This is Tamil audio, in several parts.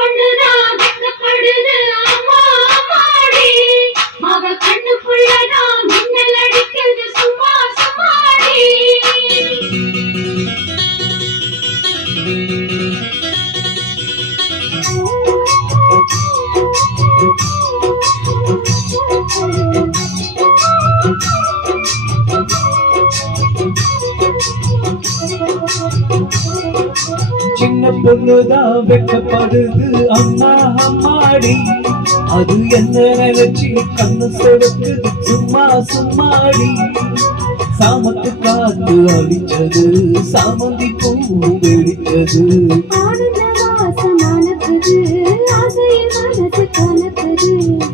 பொண்ணுதான் வெக்கப்படுது அம்மா அம்மாடி அவ கண்ணுக்குள்ளதான் மின்னல் அடிக்குது சும்மா சும்மாடி சின்ன பொண்ணுதான் வெக்கப்படுது அம்மா அம்மாடி அது என்ன நினைச்சு கண்ணு செவக்குது சும்மா சும்மாடி சாமத்து காத்து அடிச்சது சாமந்தி பூ வெடிச்சது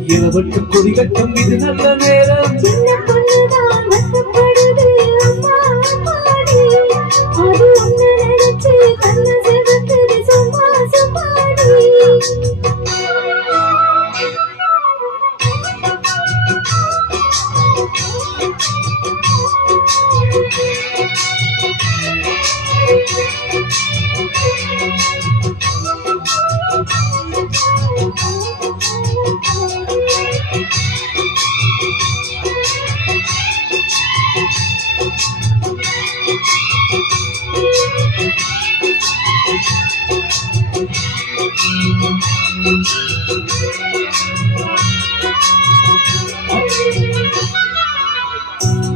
இளவட்டும் கொடிகட்டும் இது நல்ல நேரம் சின்ன பொண்ணுதான் வெக்கப்படுது அம்மா அம்மாடி அது ஒன்னு நினைச்சு கண்ணு செவக்குது சும்மா சும்மாடி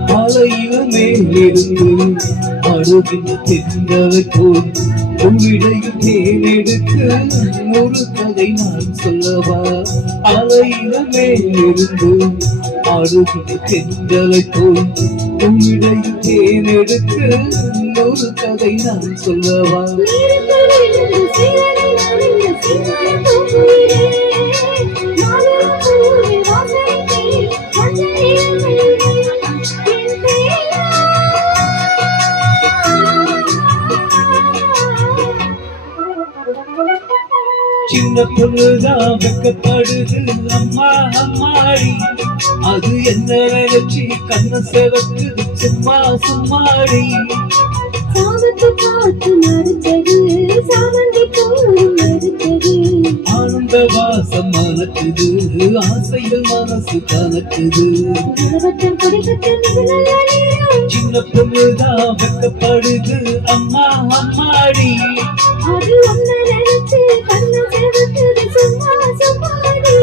மலையில மேலிருந்து அழுகின்ற தென்றலை போல் உன்னிடையில் தேனெடுத்து ஒரு கதை நான் சொல்லவா அலையில மேலிருந்து அழுகின்ற தென்றலை போல் உன்னிடையில் தேனெடுத்து ஒரு கதை நான் சொல்லவா சின்ன பொண்ணுதான் வெக்கப்படுது அம்மா அம்மாடி அது என்ன நினைச்சு கண்ண செவக்குது சும்மா சும்மாடி சாமத்து காத்து மறுத்தது சாமந்தி பூ மறுத்தது ஆனந்த வாசம் மணக்குது ஆசையில் மனசு கணக்குது சின்ன பொண்ணுதான் வெக்கப்படுது அம்மா அம்மாடி அது ஒன்னு நினைச்சு கண்ணு செவக்குது சும்மா சும்மாடி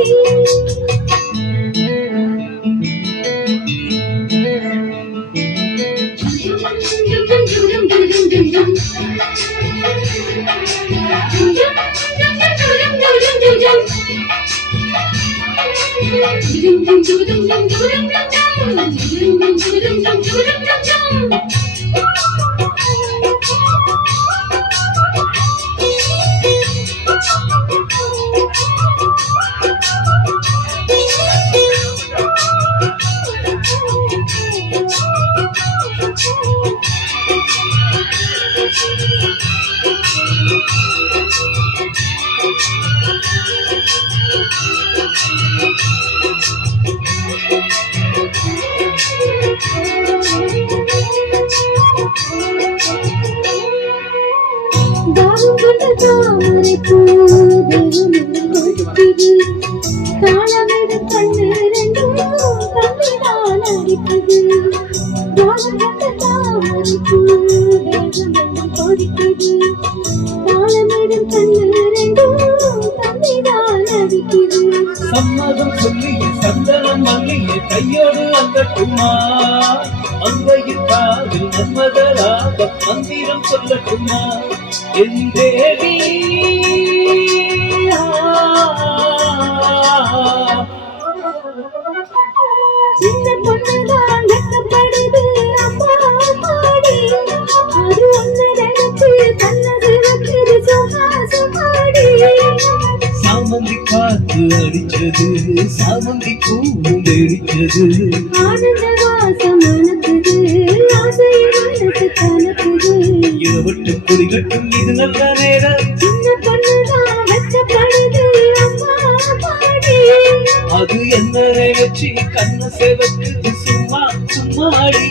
சம்மதம் சொல்லிய சந்தனம் மல்லிய கையோடு அங்கட்டுமா அங்கையில் காதில் நன்மதராக மந்திரம் சொல்லட்டுமா என் தேவி சின்ன பொண்ணுதான் வெக்கப்படுது அம்மா அம்மாடி அது ஒன்னு நினைச்சு கண்ணு செவக்குது சும்மா சும்மாடி சாமந்தி காத்து அடிச்சது சாமந்தி பூ வெடிச்சது ஆனந்த வாசம் மணக்குது ஆசையில் மனசு கணக்குது இளவட்டும் கொடிகட்டும் இது நல்ல நேரம் சின்ன பொண்ணுதான் வெக்கப்படுது அம்மா அம்மாடி அது என்ன நினைச்சு கண்ண செவக்குது சும்மா சும்மாடி